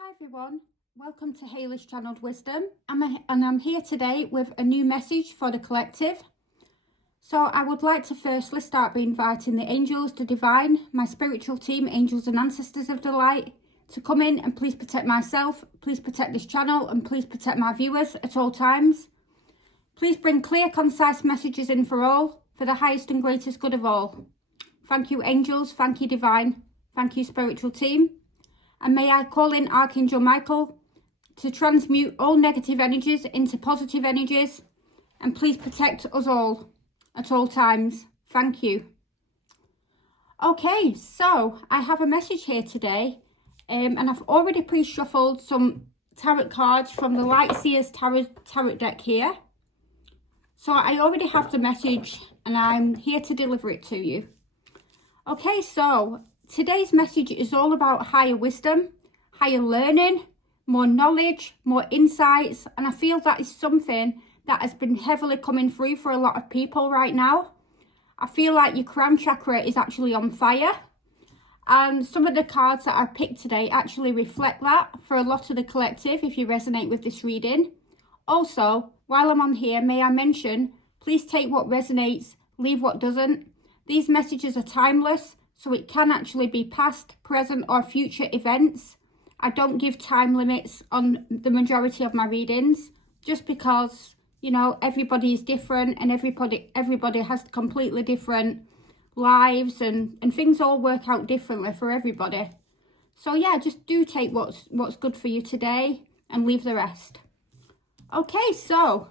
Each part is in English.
Hi everyone, welcome to Hayley's Channeled Wisdom, and I'm here today with a new message for the collective. So I would like to firstly start by inviting the angels, the divine, my spiritual team, angels and ancestors of the light, to come in and please protect myself, please protect this channel, and please protect my viewers at all times. Please bring clear, concise messages in for all, for the highest and greatest good of all. Thank you angels, thank you divine, thank you spiritual team. And may I call in Archangel Michael to transmute all negative energies into positive energies. And please protect us all at all times. Thank you. Okay, so I have a message here today. And I've already pre-shuffled some tarot cards from the Light Seers tarot deck here. So I already have the message and I'm here to deliver it to you. Okay, so today's message is all about higher wisdom, higher learning, more knowledge, more insights, and I feel that is something that has been heavily coming through for a lot of people right now. I feel like your crown chakra is actually on fire, and some of the cards that I picked today actually reflect that for a lot of the collective if you resonate with this reading. Also, while I'm on here, may I mention, please take what resonates, leave what doesn't. These messages are timeless, so it can actually be past, present or future events. I don't give time limits on the majority of my readings, just because, you know, everybody is different and everybody has completely different lives and things all work out differently for everybody. So yeah, just do take what's good for you today and leave the rest. Okay, so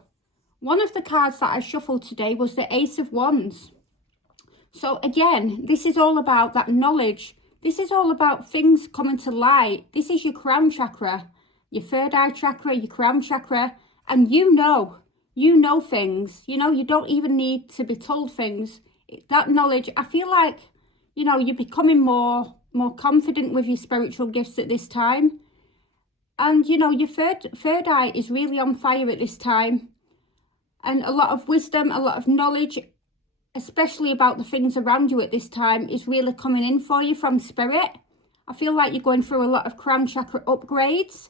one of the cards that I shuffled today was the Ace of Wands. So again, this is all about that knowledge. This is all about things coming to light. This is your crown chakra, your third eye chakra, your crown chakra. And you know things. You know, you don't even need to be told things. That knowledge, I feel like, you know, you're becoming more confident with your spiritual gifts at this time. And, you know, your third eye is really on fire at this time. And a lot of wisdom, a lot of knowledge, especially about the things around you at this time, is really coming in for you from spirit. I feel like you're going through a lot of crown chakra upgrades.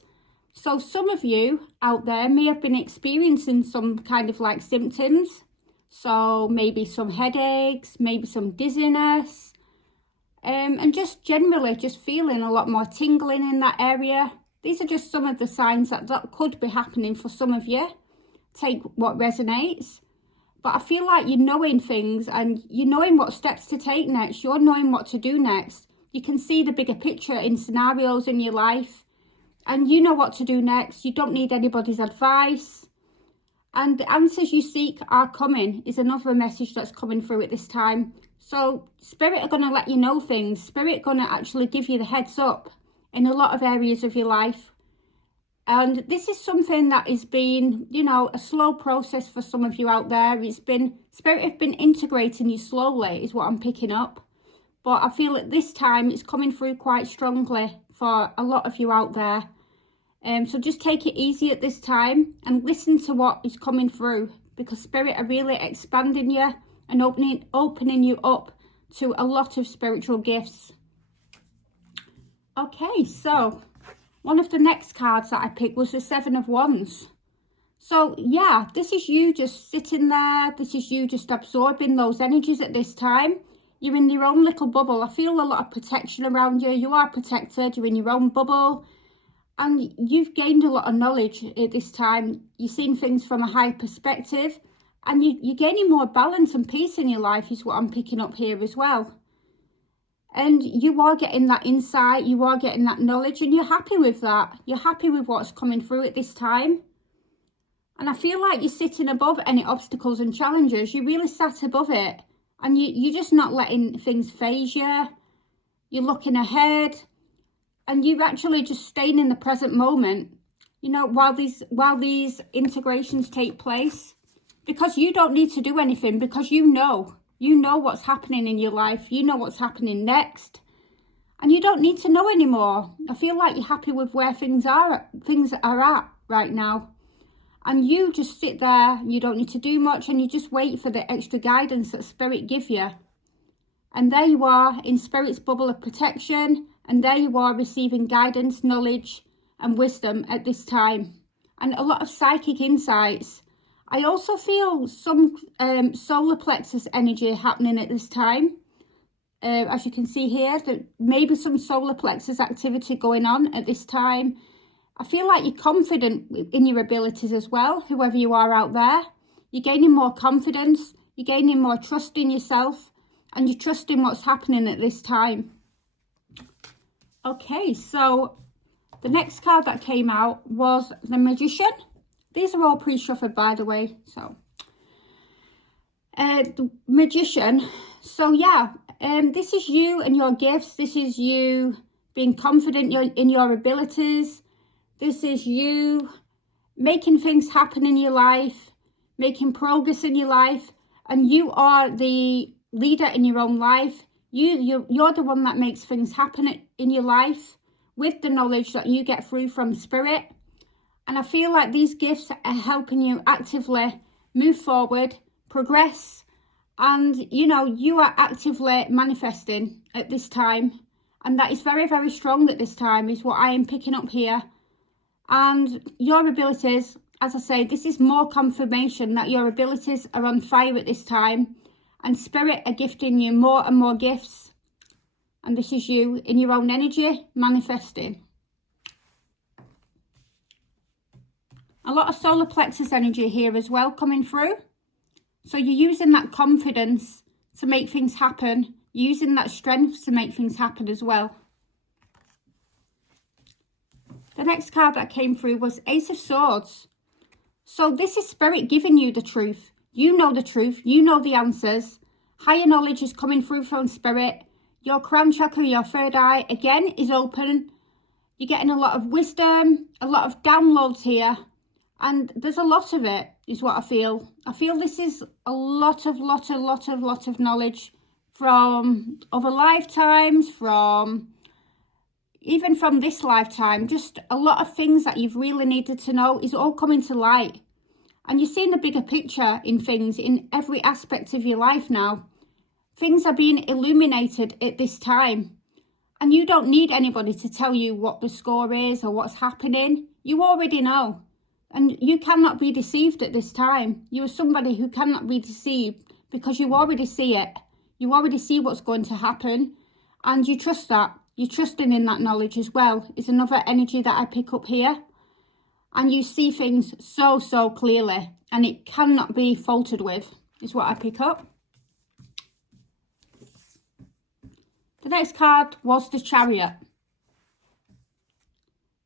So some of you out there may have been experiencing some kind of like symptoms. So maybe some headaches, maybe some dizziness, and just generally just feeling a lot more tingling in that area. These are just some of the signs that could be happening for some of you. Take what resonates. But I feel like you're knowing things and you're knowing what steps to take next. You're knowing what to do next. You can see the bigger picture in scenarios in your life. And you know what to do next. You don't need anybody's advice. And the answers you seek are coming is another message that's coming through at this time. So Spirit are going to let you know things. Spirit going to actually give you the heads up in a lot of areas of your life. And this is something that has been, you know, a slow process for some of you out there. It's been, Spirit have been integrating you slowly is what I'm picking up. But I feel at this time it's coming through quite strongly for a lot of you out there. So just take it easy at this time and listen to what is coming through, because Spirit are really expanding you and opening you up to a lot of spiritual gifts. Okay, so one of the next cards that I picked was the Seven of Wands. So yeah, this is you just sitting there. This is you just absorbing those energies at this time. You're in your own little bubble. I feel a lot of protection around you. You are protected. You're in your own bubble. And you've gained a lot of knowledge at this time. You're seeing things from a high perspective. And you're gaining more balance and peace in your life is what I'm picking up here as well. And you are getting that insight, you are getting that knowledge, and you're happy with that. You're happy with what's coming through at this time. And I feel like you're sitting above any obstacles and challenges. You really sat above it. And you're just not letting things faze you. You're looking ahead. And you're actually just staying in the present moment. You know, while these integrations take place. Because you don't need to do anything, because you know what's happening in your life. You know what's happening next. And you don't need to know anymore. I feel like you're happy with where things are at right now. And you just sit there, you don't need to do much, and you just wait for the extra guidance that Spirit give you. And there you are in Spirit's bubble of protection, and there you are receiving guidance, knowledge, and wisdom at this time, and a lot of psychic insights. I also feel some solar plexus energy happening at this time. As you can see here, that maybe some solar plexus activity going on at this time. I feel like you're confident in your abilities as well, whoever you are out there. You're gaining more confidence, you're gaining more trust in yourself, and you're trusting what's happening at this time. Okay, so the next card that came out was the Magician. These are all pre-shuffled, by the way. So, the Magician. So yeah, this is you and your gifts. This is you being confident in your abilities. This is you making things happen in your life, making progress in your life, and you are the leader in your own life. You're the one that makes things happen in your life with the knowledge that you get through from Spirit. And I feel like these gifts are helping you actively move forward, progress, and you are actively manifesting at this time. And that is very, very strong at this time, is what I am picking up here. And your abilities, as I say, this is more confirmation that your abilities are on fire at this time. And Spirit are gifting you more and more gifts. And this is you in your own energy, manifesting. A lot of solar plexus energy here as well coming through. So you're using that confidence to make things happen. You're using that strength to make things happen as well. The next card that came through was Ace of Swords. So this is Spirit giving you the truth. You know the truth. You know the answers. Higher knowledge is coming through from Spirit. Your crown chakra, your third eye, again, is open. You're getting a lot of wisdom, a lot of downloads here. And there's a lot of it, is what I feel. I feel this is a lot of knowledge from other lifetimes, even from this lifetime. Just a lot of things that you've really needed to know is all coming to light. And you're seeing the bigger picture in things, in every aspect of your life now. Things are being illuminated at this time. And you don't need anybody to tell you what the score is or what's happening. You already know. And you cannot be deceived at this time. You are somebody who cannot be deceived because you already see it. You already see what's going to happen. And you trust that. You're trusting in that knowledge as well. It's another energy that I pick up here. And you see things so clearly. And it cannot be faltered with, is what I pick up. The next card was the Chariot.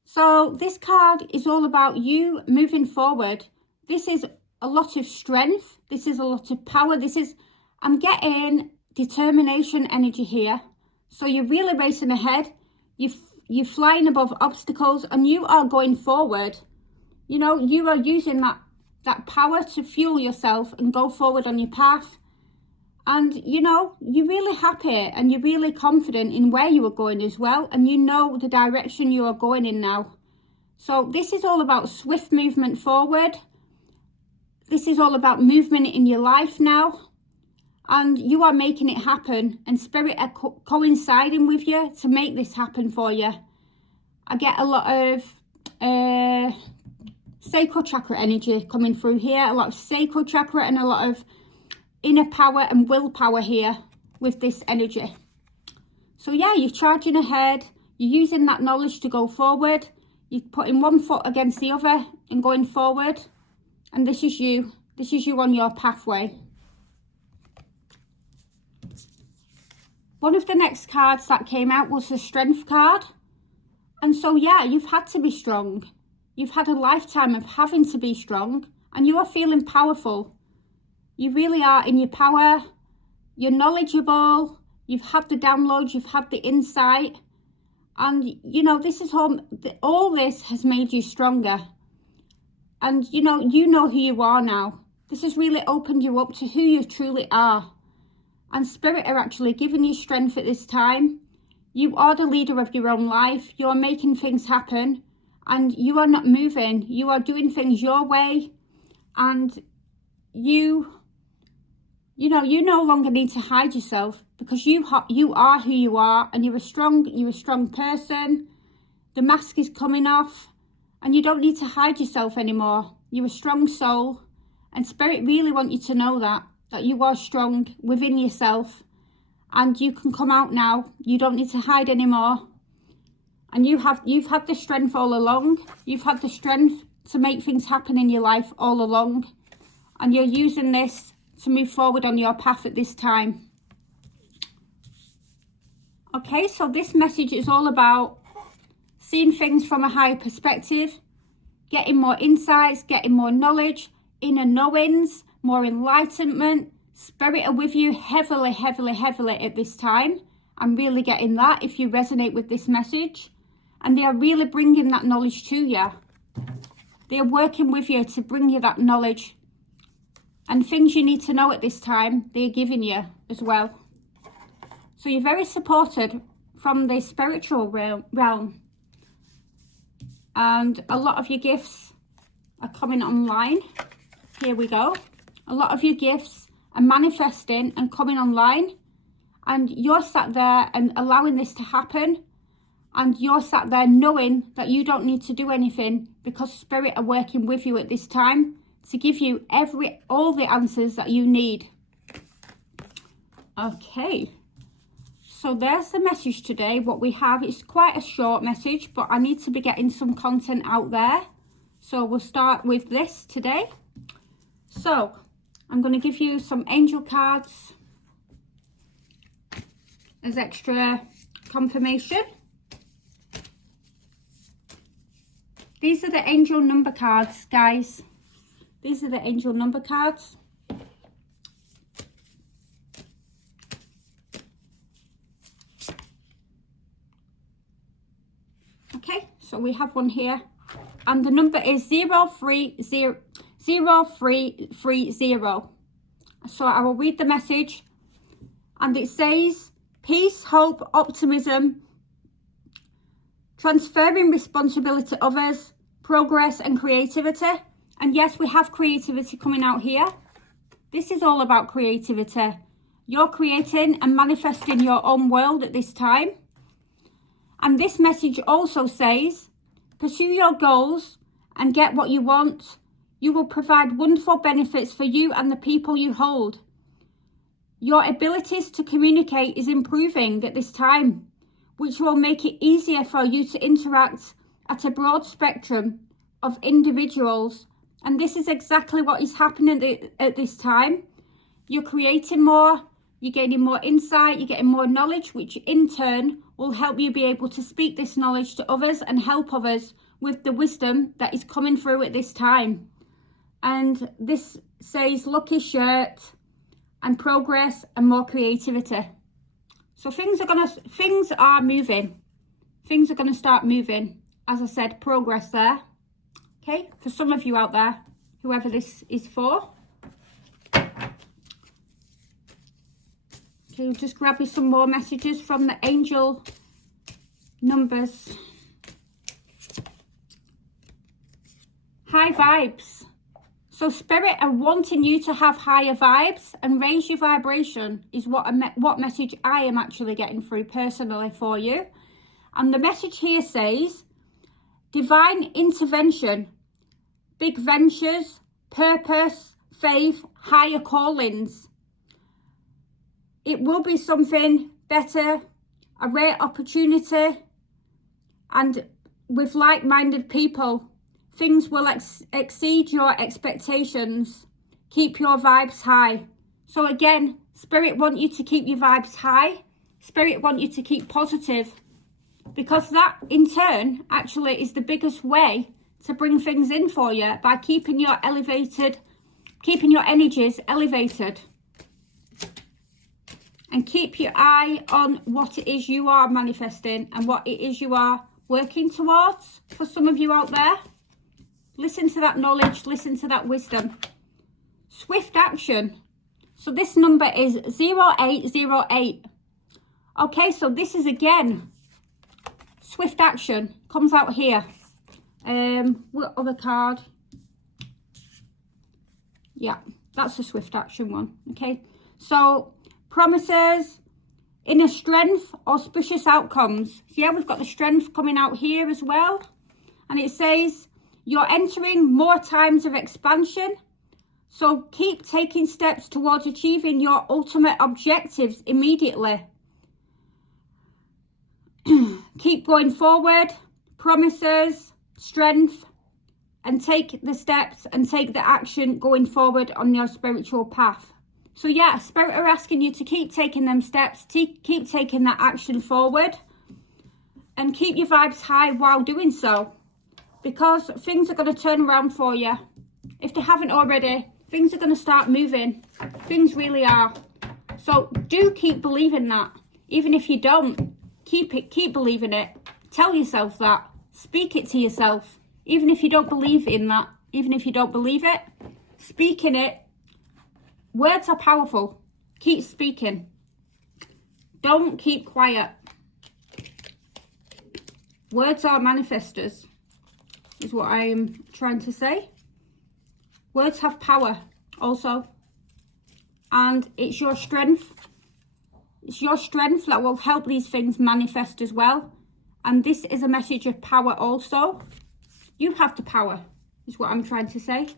So this card is all about you moving forward. This is a lot of strength. This is a lot of power. I'm getting determination energy here. So you're really racing ahead. You're flying above obstacles and you are going forward. You are using that power to fuel yourself and go forward on your path. And, you're really happy and you're really confident in where you are going as well. And you know the direction you are going in now. So this is all about swift movement forward. This is all about movement in your life now. And you are making it happen. And Spirit are coinciding with you to make this happen for you. I get a lot of sacral chakra energy coming through here. A lot of sacral chakra and a lot of inner power and willpower here with this energy. So yeah, you're charging ahead. You're using that knowledge to go forward. You're putting one foot against the other and going forward. And this is you. This is you on your pathway. One of the next cards that came out was the Strength card. And so yeah, you've had to be strong. You've had a lifetime of having to be strong. And you are feeling powerful. You really are in your power. You're knowledgeable. You've had the downloads. You've had the insight. And, this is all this has made you stronger. And, you know who you are now. This has really opened you up to who you truly are. And Spirit are actually giving you strength at this time. You are the leader of your own life. You are making things happen. And you are not moving. You are doing things your way. And you no longer need to hide yourself because you are who you are and you're a strong person. The mask is coming off and you don't need to hide yourself anymore. You're a strong soul, and Spirit really want you to know that you are strong within yourself, and you can come out now. You don't need to hide anymore. And you've had the strength all along. You've had the strength to make things happen in your life all along. And you're using this to move forward on your path at this time. Okay, so this message is all about seeing things from a higher perspective, getting more insights, getting more knowledge, inner knowings, more enlightenment. Spirit are with you heavily, heavily, heavily at this time. I'm really getting that if you resonate with this message. And they are really bringing that knowledge to you. They are working with you to bring you that knowledge. And things you need to know at this time, they're giving you as well. So you're very supported from the spiritual realm. And a lot of your gifts are coming online. Here we go. A lot of your gifts are manifesting and coming online. And you're sat there and allowing this to happen. And you're sat there knowing that you don't need to do anything, because Spirit are working with you at this time to give you all the answers that you need. Okay. So there's the message today. What we have is quite a short message, but I need to be getting some content out there. So we'll start with this today. So I'm going to give you some angel cards as extra confirmation. These are the angel number cards, guys. These are the angel number cards. Okay, so we have one here. And the number is 0330. So I will read the message. And it says, peace, hope, optimism, transferring responsibility to others, progress and creativity. And yes, we have creativity coming out here. This is all about creativity. You're creating and manifesting your own world at this time. And this message also says, pursue your goals and get what you want. You will provide wonderful benefits for you and the people you hold. Your abilities to communicate is improving at this time, which will make it easier for you to interact at a broad spectrum of individuals. And this is exactly what is happening at this time. You're creating more, you're gaining more insight, you're getting more knowledge, which in turn will help you be able to speak this knowledge to others and help others with the wisdom that is coming through at this time. And this says lucky shirt and progress and more creativity. So things are moving. Things are going to start moving. As I said, progress there. Okay, for some of you out there, whoever this is for. Okay, we'll just grab you some more messages from the angel numbers. High vibes. So Spirit are wanting you to have higher vibes and raise your vibration is what message I am actually getting through personally for you. And the message here says, divine intervention, big ventures, purpose, faith, higher callings. It will be something better, a rare opportunity, and with like-minded people. Things will exceed your expectations. Keep your vibes high. So again, Spirit want you to keep your vibes high. Spirit want you to keep positive. Because that, in turn, actually is the biggest way to bring things in for you, by keeping your energies elevated. And keep your eye on what it is you are manifesting and what it is you are working towards. For some of you out there, listen to that knowledge, listen to that wisdom. Swift action. So this number is 0808. Okay, so this is again, swift action comes out here. What other card? Yeah, that's a swift action one. Okay, so promises, Inner strength, auspicious outcomes. So yeah, we've got the strength coming out here as well. And it says, you're entering more times of expansion. So keep taking steps towards achieving your ultimate objectives immediately. Keep going forward, promises, strength, and take the steps and take the action going forward on your spiritual path. So yeah, Spirit are asking you to keep taking them steps, keep taking that action forward, and keep your vibes high while doing so, because things are going to turn around for you. If they haven't already, things are going to start moving. Things really are. So do keep believing that. Even if you don't, keep believing it. Tell yourself that. Speak it to yourself. Even if you don't believe in that, even if you don't believe it, speaking it. Words are powerful. Keep speaking. Don't keep quiet. Words are manifestors, is what I am trying to say. Words have power also. And it's your strength. It's your strength that will help these things manifest as well. And this is a message of power also. You have the power, is what I'm trying to say.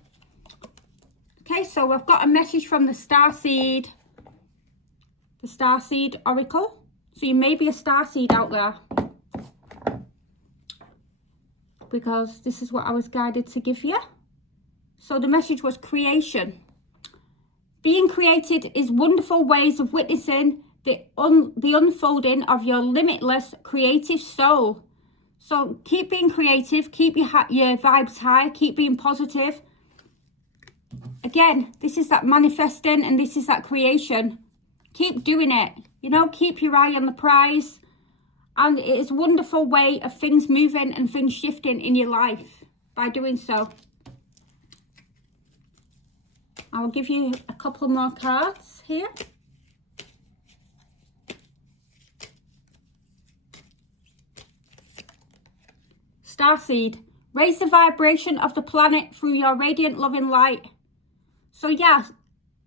Okay, so I've got a message from the Starseed Oracle. So you may be a starseed out there, because this is what I was guided to give you. So the message was creation. Being created is wonderful ways of witnessing the unfolding of your limitless creative soul. So keep being creative, keep your vibes high, keep being positive. Again, this is that manifesting and this is that creation. Keep doing it. You know, keep your eye on the prize. And it is a wonderful way of things moving and things shifting in your life by doing so. I will give you a couple more cards here. Starseed, raise the vibration of the planet through your radiant loving light. So yeah,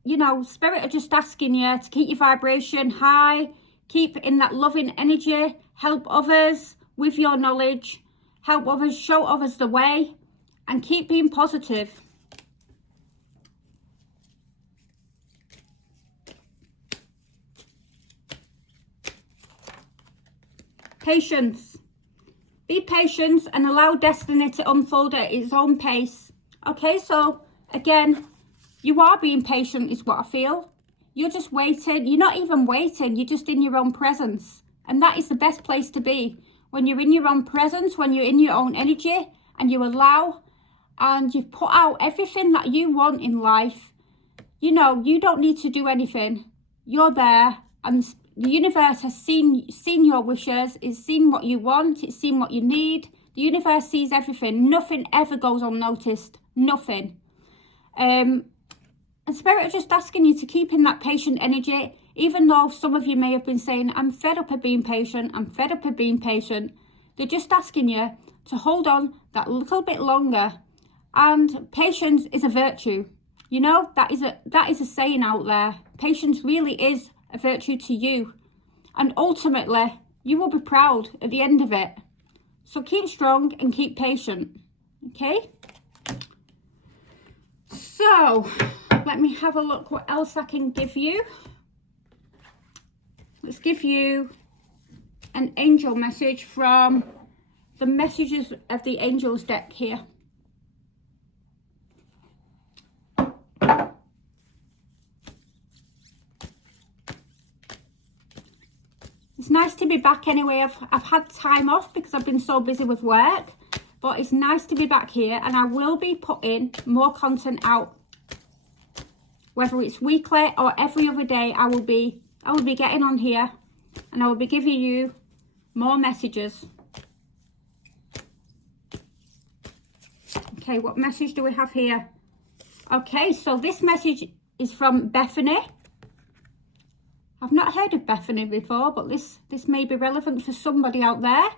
you know, Spirit are just asking you to keep your vibration high, keep in that loving energy, help others with your knowledge, help others, show others the way, and keep being positive. Patience. Be patient and allow destiny to unfold at its own pace. Okay, so again, you are being patient is what I feel. You're just waiting. You're not even waiting. You're just in your own presence. And that is the best place to be. When you're in your own presence, when you're in your own energy and you allow and you put out everything that you want in life. You know, you don't need to do anything. You're there and the universe has seen your wishes, it's seen what you want, it's seen what you need. The universe sees everything. Nothing ever goes unnoticed. Nothing. And Spirit are just asking you to keep in that patient energy, even though some of you may have been saying, I'm fed up of being patient, I'm fed up of being patient. They're just asking you to hold on that little bit longer. And patience is a virtue. You know, that is a saying out there. Patience really is a virtue to you, and ultimately you will be proud at the end of it. So keep strong and keep patient. Okay, so let me have a look what else I can give you. Let's give you an angel message from the Messages of the Angels deck here. It's nice to be back anyway. I've had time off because I've been so busy with work, but it's nice to be back here, and I will be putting more content out, whether it's weekly or every other day. I will be getting on here and I will be giving you more messages. Okay, what message do we have here? Okay, so this message is from Bethany. I've not heard of Bethany before, but this may be relevant for somebody out there.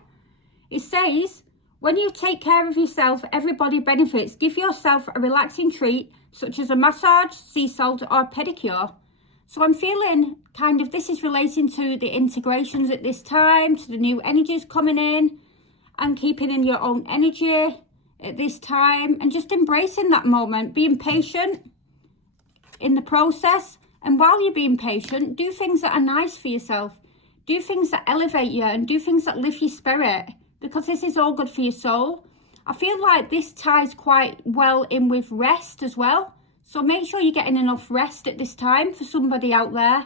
It says, when you take care of yourself, everybody benefits. Give yourself a relaxing treat, such as a massage, sea salt, or a pedicure. So I'm feeling kind of this is relating to the integrations at this time, to the new energies coming in, and keeping in your own energy at this time, and just embracing that moment, being patient in the process. And while you're being patient, do things that are nice for yourself. Do things that elevate you and do things that lift your spirit, because this is all good for your soul. I feel like this ties quite well in with rest as well. So make sure you're getting enough rest at this time for somebody out there.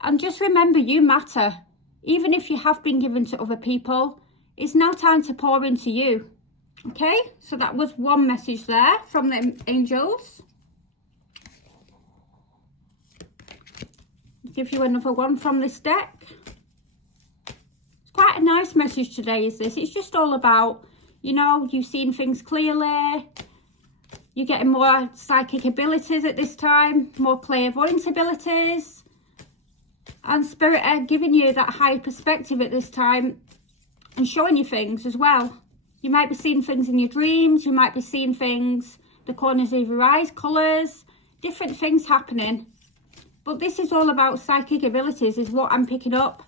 And just remember, you matter. Even if you have been given to other people, it's now time to pour into you. Okay, so that was one message there from the angels. I'll give you another one from this deck. It's quite a nice message today, is this? It's just all about, you know, you seeing things clearly. You're getting more psychic abilities at this time, more clairvoyant abilities. And Spirit are giving you that high perspective at this time and showing you things as well. You might be seeing things in your dreams. You might be seeing things, the corners of your eyes, colours, different things happening. But this is all about psychic abilities is what I'm picking up.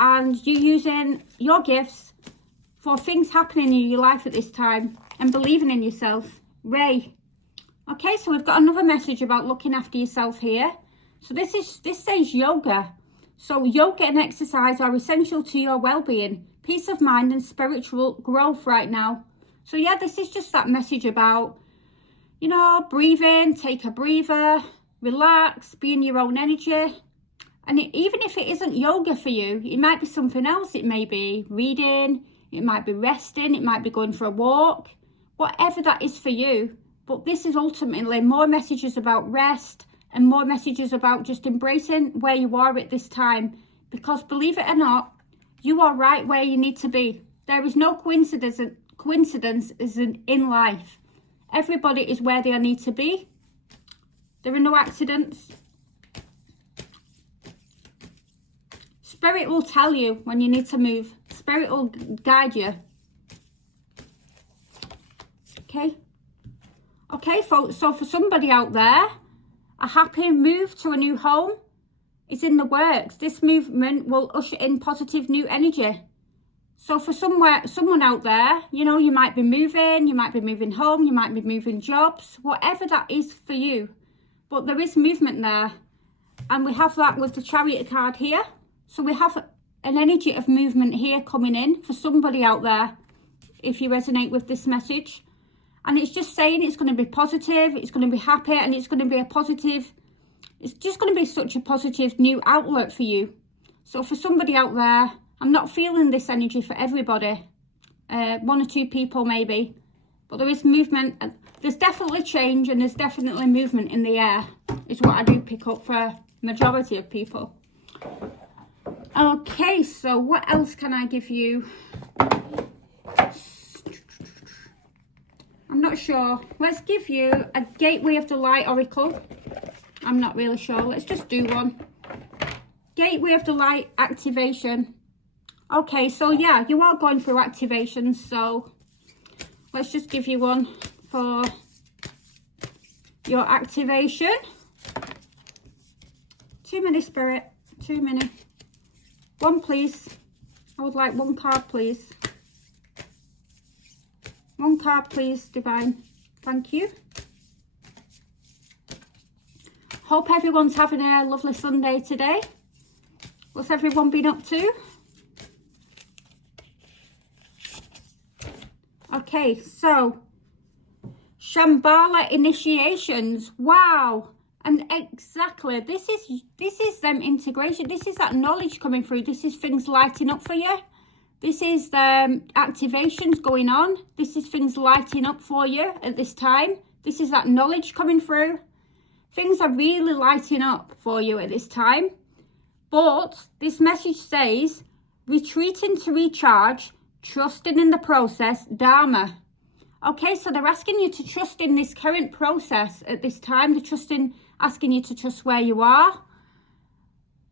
And you using your gifts for things happening in your life at this time and believing in yourself. Ray. Okay, so we've got another message about looking after yourself here. So this says yoga. So yoga and exercise are essential to your well-being, peace of mind and spiritual growth right now. So yeah, this is just that message about, you know, breathing, take a breather, relax, be in your own energy. And even if it isn't yoga for you, it might be something else. It may be reading, it might be resting, it might be going for a walk, whatever that is for you. But this is ultimately more messages about rest and more messages about just embracing where you are at this time. Because believe it or not, you are right where you need to be. There is no coincidence in life. Everybody is where they need to be. There are no accidents. Spirit will tell you when you need to move. Spirit will guide you. Okay? Okay, folks, so for somebody out there, a happy move to a new home is in the works. This movement will usher in positive new energy. So for someone out there, you know, you might be moving home, you might be moving jobs, whatever that is for you. But there is movement there. And we have that with the Chariot card here. So we have an energy of movement here coming in for somebody out there, if you resonate with this message. And it's just saying it's going to be positive, it's going to be happy, and it's going to be a positive, it's just going to be such a positive new outlook for you. So for somebody out there, I'm not feeling this energy for everybody. One or two people maybe. But there is movement. There's definitely change and there's definitely movement in the air. Is what I do pick up for majority of people. Okay, so what else can I give you? I'm not sure. Let's give you a Gateway of the Light Oracle. I'm not really sure. Let's just do one. Gateway of the Light activation. Okay, so yeah, you are going through activations. So let's just give you one for your activation. Too many, Spirit. Too many. One, please. I would like one card, please. One card, please, Divine. Thank you. Hope everyone's having a lovely Sunday today. What's everyone been up to? Okay, so Shambhala initiations. Wow. And exactly, this is them integration. This is that knowledge coming through. This is things lighting up for you. This is the activations going on. This is things lighting up for you at this time. This is that knowledge coming through. Things are really lighting up for you at this time. But this message says, retreating to recharge, trusting in the process, Dharma. Okay, so they're asking you to trust in this current process at this time. They're asking you to trust where you are.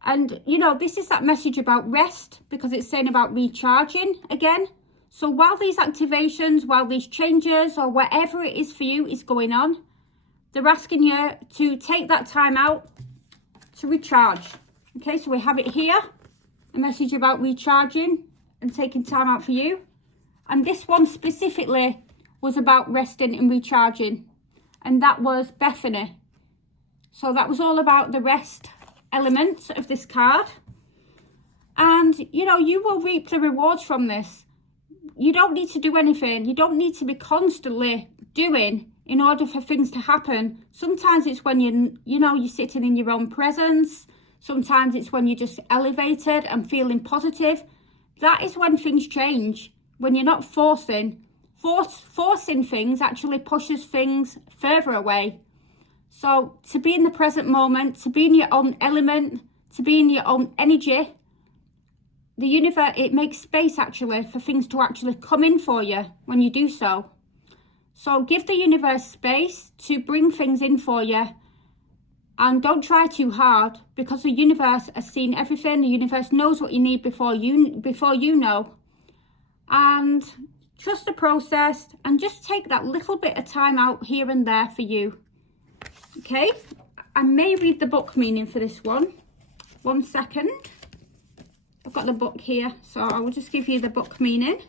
And, you know, this is that message about rest, because it's saying about recharging again. So while these activations, while these changes, or whatever it is for you is going on, they're asking you to take that time out to recharge. Okay, so we have it here, a message about recharging and taking time out for you. And this one specifically was about resting and recharging. And that was Bethany. So that was all about the rest element of this card. And, you know, you will reap the rewards from this. You don't need to do anything. You don't need to be constantly doing in order for things to happen. Sometimes it's when you're sitting in your own presence. Sometimes it's when you're just elevated and feeling positive. That is when things change. When you're not forcing. Forcing things actually pushes things further away. So to be in the present moment, to be in your own element, to be in your own energy, the universe, it makes space actually for things to actually come in for you when you do so. So give the universe space to bring things in for you. And don't try too hard, because the universe has seen everything. The universe knows what you need before you know. And trust the process and just take that little bit of time out here and there for you. Okay, I may read the book meaning for this one. 1 second. I've got the book here, so I will just give you the book meaning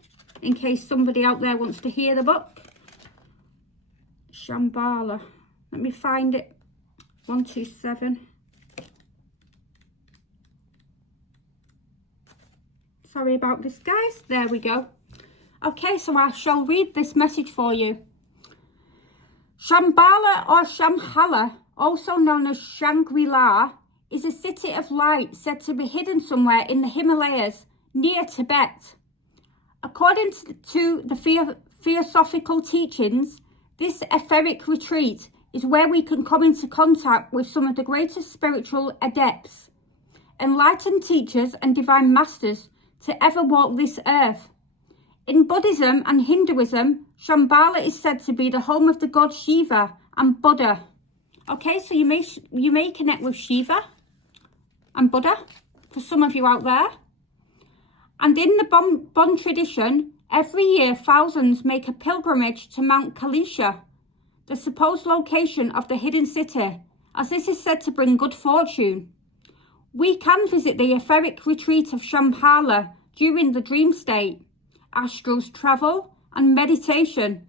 in case somebody out there wants to hear the book. Shambhala. Let me find it. 127. Sorry about this, guys. There we go. Okay, so I shall read this message for you. Shambhala or Shambhala, also known as Shangri-La, is a city of light said to be hidden somewhere in the Himalayas near Tibet. According to the Theosophical teachings, this etheric retreat is where we can come into contact with some of the greatest spiritual adepts, enlightened teachers and divine masters to ever walk this earth. In Buddhism and Hinduism, Shambhala is said to be the home of the god Shiva and Buddha. Okay, so you may connect with Shiva and Buddha, for some of you out there. And in the Bon tradition, every year thousands make a pilgrimage to Mount Kailasha, the supposed location of the hidden city, as this is said to bring good fortune. We can visit the etheric retreat of Shambhala during the dream state, astral travel and meditation.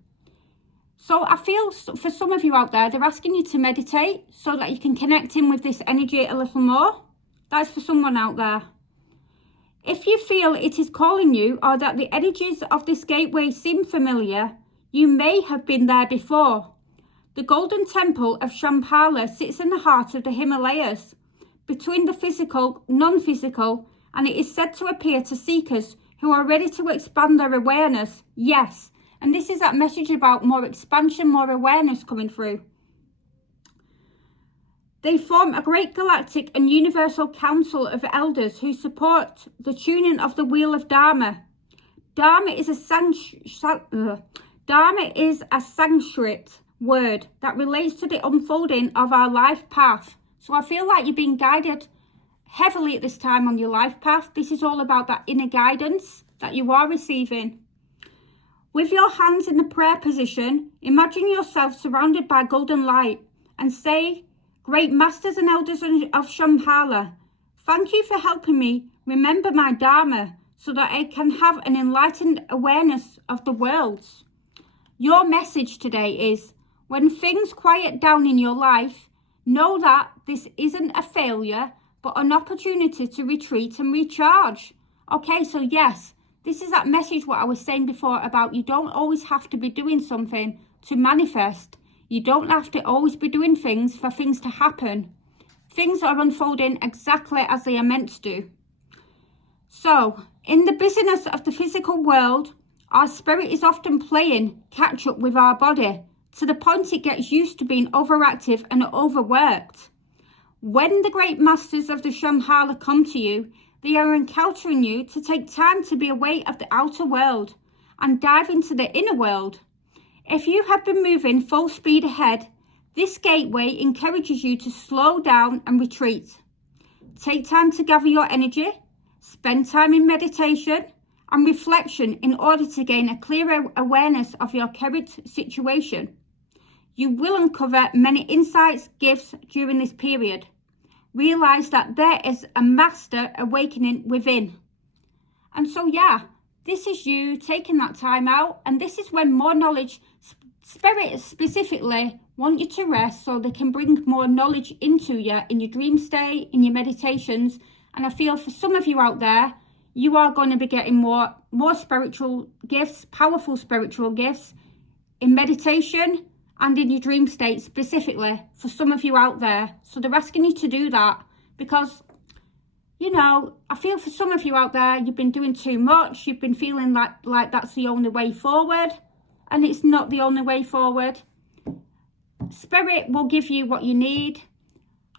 So I feel for some of you out there, they're asking you to meditate so that you can connect in with this energy a little more. That's for someone out there. If you feel it is calling you or that the energies of this gateway seem familiar, you may have been there before. The Golden Temple of Shambhala sits in the heart of the Himalayas, between the physical, non-physical, and it is said to appear to seekers who are ready to expand their awareness. Yes, and this is that message about more expansion, more awareness coming through. They form a great galactic and universal council of elders who support the tuning of the wheel of Dharma. Dharma is a Sanskrit word that relates to the unfolding of our life path. So I feel like you're being guided heavily at this time on your life path. This is all about that inner guidance that you are receiving. With your hands in the prayer position, imagine yourself surrounded by golden light and say, Great Masters and Elders of Shambhala, thank you for helping me remember my Dharma so that I can have an enlightened awareness of the worlds. Your message today is, when things quiet down in your life, know that this isn't a failure, but an opportunity to retreat and recharge. Okay, so yes, this is that message what I was saying before about you don't always have to be doing something to manifest. You don't have to always be doing things for things to happen. Things are unfolding exactly as they are meant to do. So, in the busyness of the physical world, our spirit is often playing catch up with our body to the point it gets used to being overactive and overworked. When the great masters of the Shambhala come to you, they are encountering you to take time to be away of the outer world and dive into the inner world. If you have been moving full speed ahead, this gateway encourages you to slow down and retreat. Take time to gather your energy, spend time in meditation and reflection in order to gain a clearer awareness of your current situation. You will uncover many insights, gifts during this period. realize that there is a master awakening within. And so, yeah, this is you taking that time out. And this is when more knowledge, Spirit specifically want you to rest so they can bring more knowledge into you in your dream state, in your meditations. And I feel for some of you out there, you are going to be getting more spiritual gifts, powerful spiritual gifts in meditation and in your dream state specifically for some of you out there. So they're asking you to do that because, you know, I feel for some of you out there, you've been doing too much. You've been feeling like that's the only way forward, and it's not the only way forward. Spirit will give you what you need.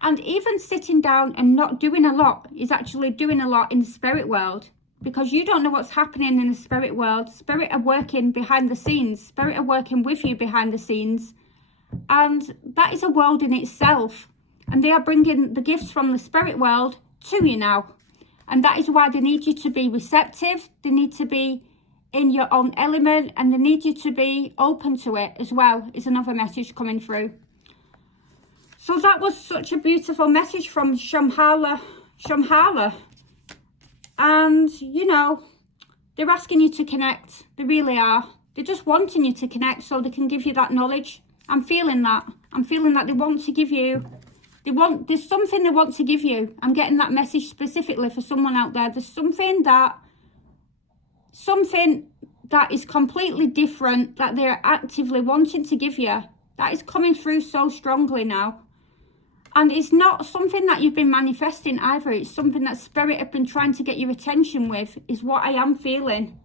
And even sitting down and not doing a lot is actually doing a lot in the spirit world, because you don't know what's happening in the spirit world. Spirit are working behind the scenes. Spirit are working with you behind the scenes. And that is a world in itself. And they are bringing the gifts from the spirit world to you now. And that is why they need you to be receptive. They need to be in your own element, and they need you to be open to it as well, is another message coming through. So that was such a beautiful message from Shambhala. And, you know, they're asking you to connect. They really are. They're just wanting you to connect so they can give you that knowledge. I'm feeling that. I'm feeling that they want to give you. There's something they want to give you. I'm getting that message specifically for someone out there. There's something that is completely different that they're actively wanting to give you. That is coming through so strongly now. And it's not something that you've been manifesting either. It's something that Spirit have been trying to get your attention with, is what I am feeling.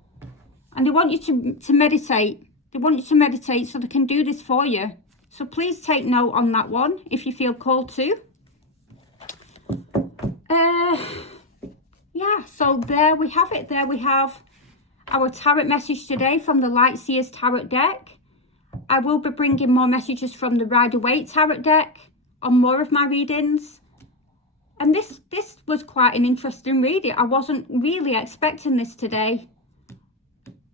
And they want you to meditate. They want you to meditate so they can do this for you. So please take note on that one if you feel called to. Yeah, so there we have it. There we have our tarot message today from the Light Seers Tarot deck. I will be bringing more messages from the Rider-Waite Tarot deck on more of my readings. And this was quite an interesting reading. I wasn't really expecting this today.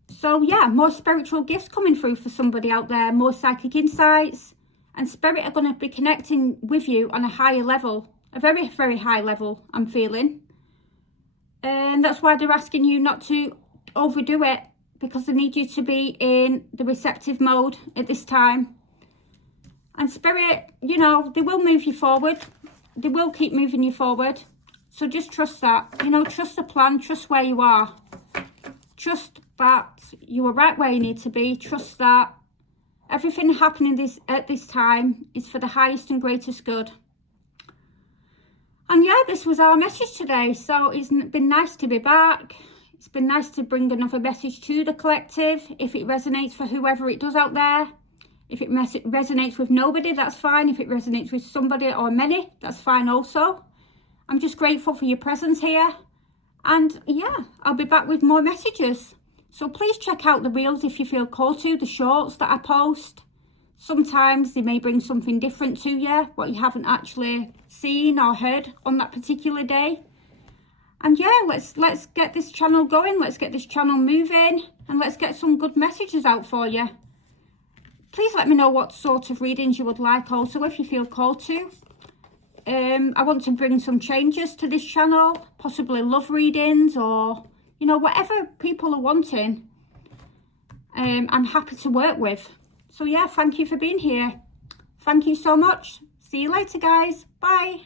So yeah, more spiritual gifts coming through for somebody out there, more psychic insights, and Spirit are going to be connecting with you on a higher level, a very, very high level, I'm feeling. And that's why they're asking you not to overdo it, because they need you to be in the receptive mode at this time. And Spirit, you know, they will move you forward. They will keep moving you forward. So just trust that. You know, trust the plan. Trust where you are. Trust that you are right where you need to be. Trust that everything happening at this time is for the highest and greatest good. And yeah, this was our message today. So it's been nice to be back. It's been nice to bring another message to the collective. If it resonates for whoever it does out there. If it resonates with nobody, that's fine. If it resonates with somebody or many, that's fine also. I'm just grateful for your presence here. And yeah, I'll be back with more messages. So please check out the reels if you feel called to, the shorts that I post. Sometimes they may bring something different to you, what you haven't actually seen or heard on that particular day. And yeah, let's get this channel going. Let's get this channel moving. And let's get some good messages out for you. Please let me know what sort of readings you would like also if you feel called to. I want to bring some changes to this channel, possibly love readings or, you know, whatever people are wanting. I'm happy to work with. So yeah, thank you for being here. Thank you so much. See you later, guys. Bye.